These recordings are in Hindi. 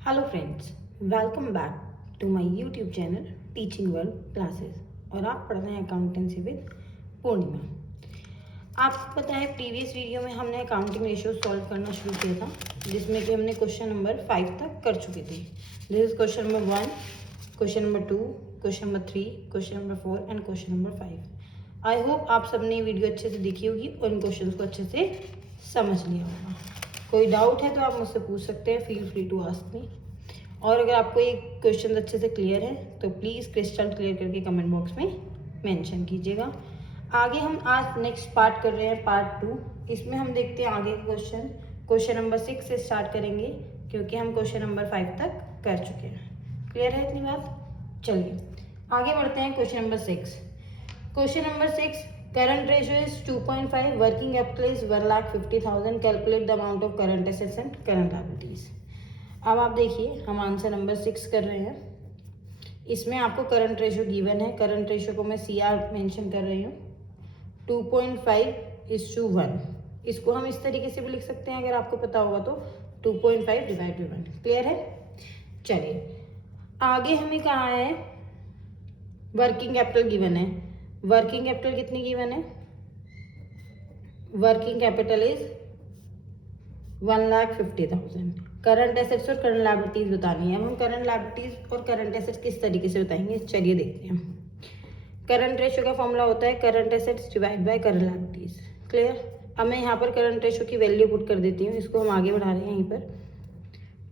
Hello friends, welcome back to my YouTube channel teaching world classes. और आप पढ़ रहे हैं अकाउंटेंसी विद पूर्णिमा। आपको पता है प्रीवियस वीडियो में हमने अकाउंटिंग रेशियो सॉल्व करना शुरू किया था, जिसमें कि हमने क्वेश्चन नंबर 5 तक कर चुके थे। This is question number 1, question number 2, question number 3, question number 4 and question number 5। I hope आप सबने ये वीडियो अच्छे से देखी होगी और इन क्वेश्चन को अच्छे से समझ लिया होगा। कोई डाउट है तो आप मुझसे पूछ सकते हैं, feel free to ask me. और अगर आपको ये क्वेश्चन अच्छे से क्लियर है तो प्लीज़ क्रिस्टल क्लियर करके कमेंट बॉक्स में मेंशन कीजिएगा। आगे हम आज नेक्स्ट पार्ट कर रहे हैं, पार्ट 2। इसमें हम देखते हैं आगे क्वेश्चन नंबर 6 से स्टार्ट करेंगे, क्योंकि हम क्वेश्चन नंबर 5 तक कर चुके हैं। क्लियर है इतनी बात? चलिए आगे बढ़ते हैं। Question number 6, current ratio is 2.5, working capital is 1,50,000, calculate the amount of current assets and current liabilities. अब आप देखिए, हम आंसर नंबर 6 कर रहे हैं। इसमें आपको करंट रेशियो गिवन है। करंट रेशियो को मैं CR मेंशन कर रही हूँ, 2.5:1। इसको हम इस तरीके से भी लिख सकते हैं, अगर आपको पता होगा तो 2.5 डिवाइड बाई 1। क्लियर है? चलिए आगे हमें कहा है वर्किंग कैपिटल गिवन है। वर्किंग कैपिटल कितनी गिवन है? Working capital is 1,50,000। Current assets और करंट लायबिलिटीज बतानी है। हम करंट लायबिलिटीज और करंट एसेट्स किस तरीके से बताएंगे, चलिए देखते हैं। करंट रेशियो का फॉर्मूला होता है current assets divide by current liabilities. Clear? अब मैं यहाँ पर करंट रेशियो की वैल्यू पुट कर देती हूँ। इसको हम आगे बढ़ा रहे हैं। यहीं पर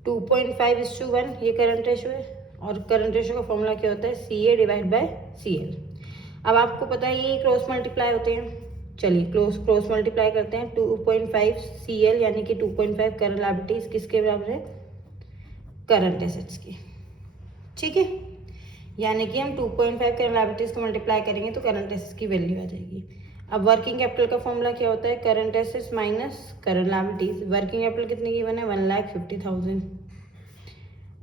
2.5:1 ये करंट रेशियो है, और करंट रेशियो का फॉर्मूला क्या होता है? CA divide by CL। अब आपको पता है ये क्रॉस मल्टीप्लाई होते हैं। चलिए क्रॉस मल्टीप्लाई करते हैं। 2.5 CL यानी कि 2.5 करंट लायबिलिटीज किसके बराबर है? करंट एसेट्स की। ठीक है, यानी कि हम 2.5 करंट लायबिलिटीज को मल्टीप्लाई करेंगे तो करंट एसेट्स की वैल्यू आ जाएगी। अब वर्किंग कैपिटल का फॉर्मूला क्या होता है? Current assets minus current liabilities. Working capital कितनी गिवन है? 1,50,000।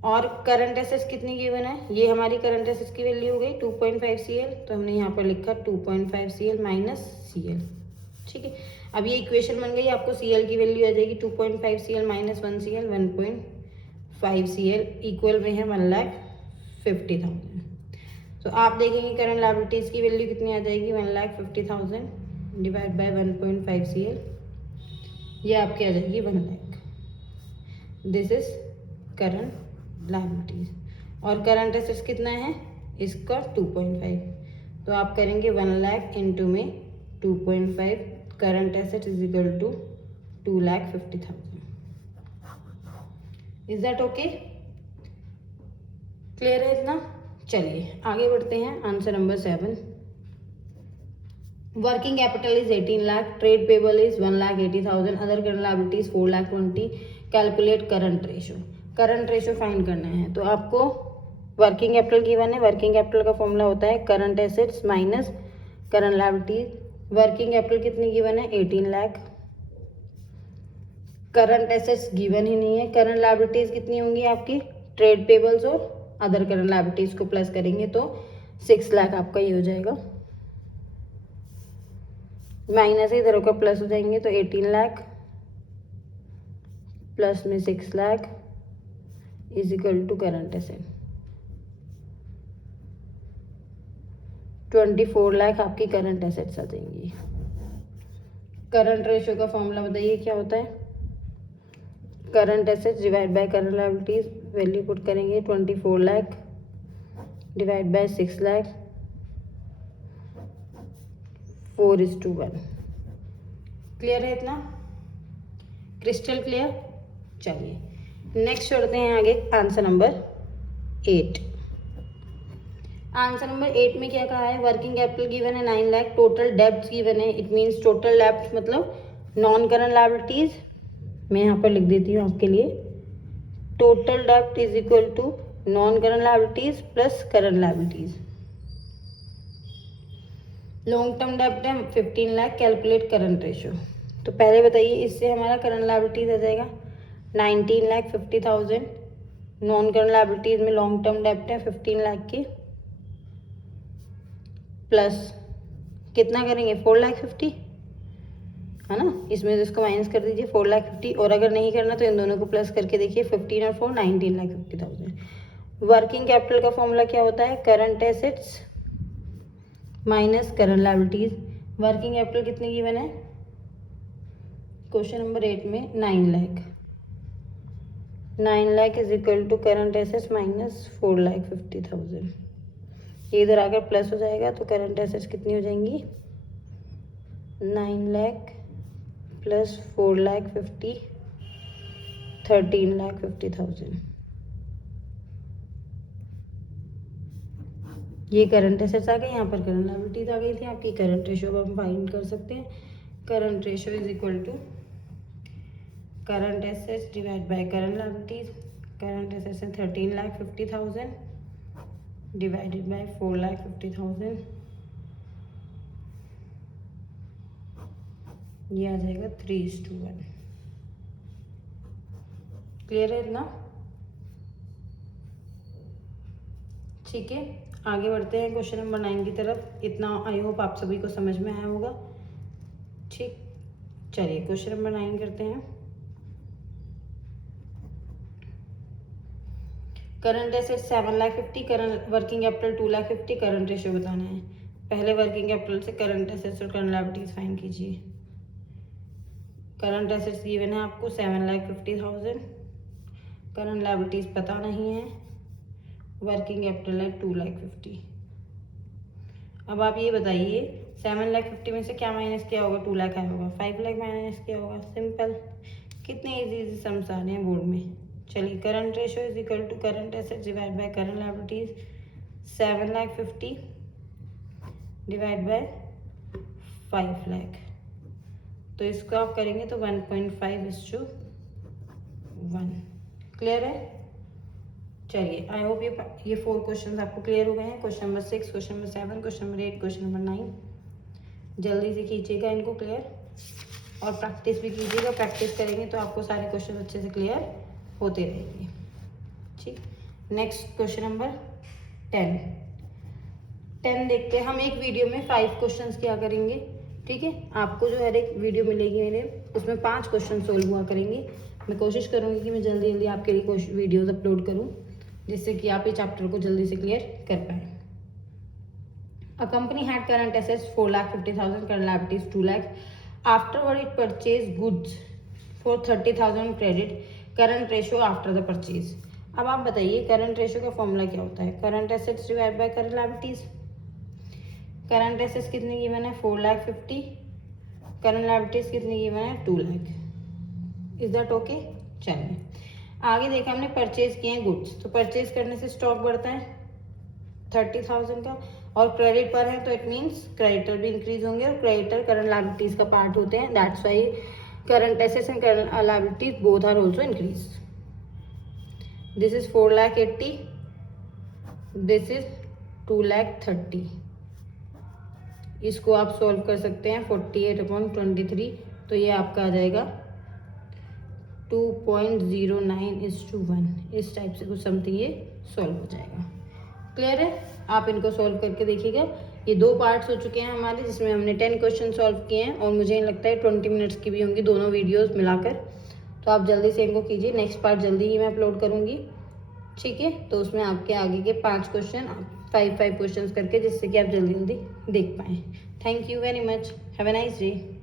और करंट एसेट्स कितनी गिवन है? ये हमारी करंट एसेट्स की वैल्यू हो गई 2.5 CL, तो हमने यहाँ पर लिखा 2.5 CL माइनस CL। ठीक है, अब ये इक्वेशन बन गई। आपको CL की वैल्यू आ जाएगी 2.5 CL minus 1 CL, 1.5 CL equal में है 1,50,000। तो आप देखेंगे करंट लायबिलिटीज की वैल्यू कितनी आ जाएगी? 1,50,000 डिवाइड बाय 1.5 CL, ये आपकी आ जाएगी 1 lakh. This is current liabilities. और करंट एसेट्स कितना है इसका? 2.5। तो आप करेंगे 1 लाख इंटू में 2.5, current asset is equal to 2,50,000। Is that okay? Clear है इतना? चलिए आगे बढ़ते हैं। Answer number 7, working capital is 18 lakh, trade payable is 1,80,000, other current liabilities 4,20,000, calculate current ratio. Current ratio find करना है, तो आपको वर्किंग कैपिटल गिवन है। वर्किंग कैपिटल का फॉर्मूला होता है current assets minus current liabilities. Working capital कितनी गिवन है? 18 लाख। करंट एसेट्स गिवन ही नहीं है। करंट लायबिलिटीज कितनी होंगी आपकी? ट्रेड पेबल्स और अदर करंट लायबिलिटीज को प्लस करेंगे तो 6 लाख आपका ये हो जाएगा। माइनस इधर होकर प्लस हो जाएंगे, तो 18 लाख प्लस में 6 lakh is equal to current asset 24 lakh आपकी करंट एसेट्स आ जाएंगी। करंट रेशियो का फॉर्मूला बताइए क्या होता है? Current assets divide by current liabilities, value put करेंगे 24 lakh divide by 6 lakh, 4:1। Clear है इतना? Crystal clear? चलिए नेक्स्ट चढ़ते हैं आगे। Answer number 8। आंसर नंबर 8 में क्या कहा है? वर्किंग कैपिटल गिवन है 9 लाख, टोटल डेब्ट्स गिवन है। इट मीन्स टोटल डेब्ट्स मतलब नॉन करंट लायबिलिटीज। मैं यहाँ पर लिख देती हूँ आपके लिए, टोटल डेब्ट is equal to non current liabilities plus current liabilities. Long term डेब्ट है 15 लाख, कैलकुलेट करंट रेशियो। तो पहले बताइए, इससे हमारा करंट लायबिलिटीज आ जाएगा 19,50,000। नॉन करंट लायबिलिटीज में लॉन्ग टर्म डेब्ट है 15 लाख की, प्लस कितना करेंगे? 4,50,000 है ना। इसमें से इसको माइनस कर दीजिए 4,50,000, और अगर नहीं करना तो इन दोनों को प्लस करके देखिए 15 और 4 19,50,000। वर्किंग कैपिटल का फॉर्मूला क्या होता है, current assets minus current liabilities. Working capital कितनी गिवन है क्वेश्चन नंबर 8 में, 9 lakh. 9 lakh is equal to current assets minus 4,50,000। ये इधर आकर प्लस हो जाएगा तो करंट एसेट्स कितनी हो जाएंगी, 9 लाख प्लस 4,50,000, 13,50,000। ये करंट एसेट्स आ गए, यहाँ पर करंट लायबिलिटीज आ गई थी आपकी। करंट रेशो को हम फाइंड कर सकते हैं। Current ratio is equal to current assets divide by current liabilities. Current assets है 13,50,000 डिवाइडेड बाय 4,50,000, ये आ जाएगा 3:1। क्लियर है इतना, ठीक है। आगे बढ़ते हैं क्वेश्चन नंबर 9 की तरफ। इतना आई होप आप सभी को समझ में आया होगा, ठीक। चलिए क्वेश्चन नंबर 9 करते हैं। Current asset 7,50,000, current working capital 2,50,000, current ratio बताना है। पहले वर्किंग कैपिटल से करंट एसेट्स और करंट लायबिलिटीज फाइंड कीजिए। करंट एसेट्स गिवन है आपको 7,50,000, करंट लायबिलिटीज पता नहीं है, वर्किंग कैपिटल है 2,50,000। अब आप ये बताइए 7,50,000 में से क्या माइनस किया होगा, 2 लाख आया होगा, 5 लाख माइनस किया होगा। सिंपल, कितने इजी सम्स आ रहे हैं बोर्ड में। चलिए current ratio is equal to current assets divide by current liabilities. 7,50,000 divide by 5 lakh, तो इसको आप करेंगे तो 1.5:1। क्लियर है। चलिए आई होप ये 4 क्वेश्चन आपको क्लियर हो गए हैं। Question number 6, question number 7, question number 8, question number 9 जल्दी से कीजिएगा इनको क्लियर, और प्रैक्टिस भी कीजिएगा। प्रैक्टिस करेंगे तो आपको सारे क्वेश्चन अच्छे से क्लियर होते रहेंगे, ठीक। नेक्स्ट क्वेश्चन नंबर 10 देखते हैं। हम एक वीडियो में 5 क्वेश्चन किया करेंगे, ठीक है। आपको जो हर एक वीडियो मिलेगी मेरे, उसमें 5 क्वेश्चन सोल्व हुआ करेंगे। मैं कोशिश करूँगी कि मैं जल्दी जल्दी आपके लिए वीडियोज अपलोड करूँ, जिससे कि आप ये चैप्टर को जल्दी से क्लियर कर पाए। A company had current assets 4,50,000, current liabilities 2 lakh. Afterward it purchase goods for 30,000 credit, current ratio after the purchase. अब आप बताइए करंट रेशियो का फॉर्मूला क्या होता है, current assets divide by current liabilities. Current assets कितनी गिवन है 4,50,000, करंट लायबिलिटीज कितनी गिवन है 2 लाख। Is that okay. चलिए आगे देखा हमने परचेज किए हैं गुड्स, तो परचेज करने से स्टॉक बढ़ता है 30,000 का, और क्रेडिट पर है तो इट मीन्स क्रेडिटर भी इंक्रीज होंगे, और क्रेडिटर करंट लायबिलिटीज का पार्ट होते हैं। That's why current assets and current liabilities both are also increase. This is 4,80,000, this is 2,30,000। इसको आप सॉल्व कर सकते हैं 48/23, तो ये आपका आ जाएगा 2.09:1। इस टाइप से कुछ समथिंग ये सॉल्व हो जाएगा। क्लियर है, आप इनको सॉल्व करके देखिएगा। ये 2 पार्ट्स हो चुके हैं हमारे, जिसमें हमने 10 क्वेश्चन सॉल्व किए हैं, और मुझे लगता है 20 मिनट्स की भी होंगी दोनों वीडियोस मिलाकर। तो आप जल्दी से इनको कीजिए, नेक्स्ट पार्ट जल्दी ही मैं अपलोड करूँगी, ठीक है। तो उसमें आपके आगे के 5 क्वेश्चन 5 क्वेश्चन करके, जिससे कि आप जल्दी जल्दी देख पाएँ। Thank you very much, have a nice day.